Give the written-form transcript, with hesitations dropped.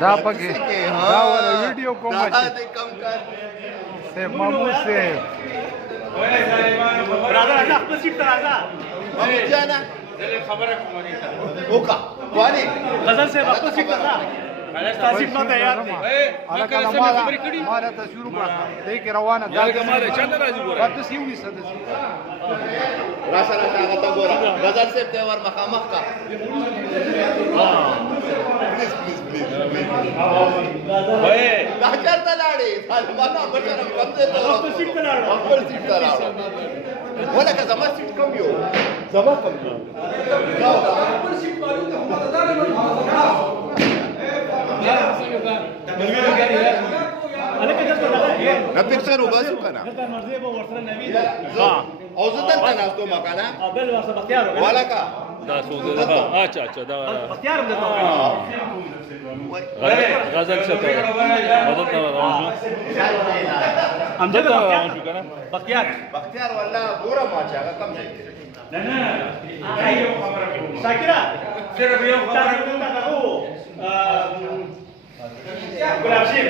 دا پکې دا ولا ویډیو کوم چې سے محمود سے راځه خپل سیټ ته راځه محمود جانا خبره کومه دي وکا وانی غزل سے خپل سیټ ته تاسو نو تیار دي الکه ما ته شروع کړه دې کې روانه دا ما له چنده راځي ګوره تاسو یو نسد راشا هغه ته ګوره غزل سے ته ور مخامخ کا پلیز دا چرته لاړې سالمانه بشره کم دې ته خپل سیټ ته لاړ خپل سیټ ته لاړ ولکه زما سیټ کم یو زما کم یو خپل سیټ معلوم ده خو دا نه الکه دلته راځه نه پکچر وباسو کنه دلته مرزه به ورسره نوی او زه دلته ناستو مکانه بل واسه بختیار ولکه دا څو ده اچھا اچھا دا بختیار دې غزل څه ته مدد نه روان شو امجد روان شو کنه بختیار والله ګوره ما چې هغه کم ځای نه یو خبره کوم شاکرا صرف یو خبره کوم دا هو ګلاب شیر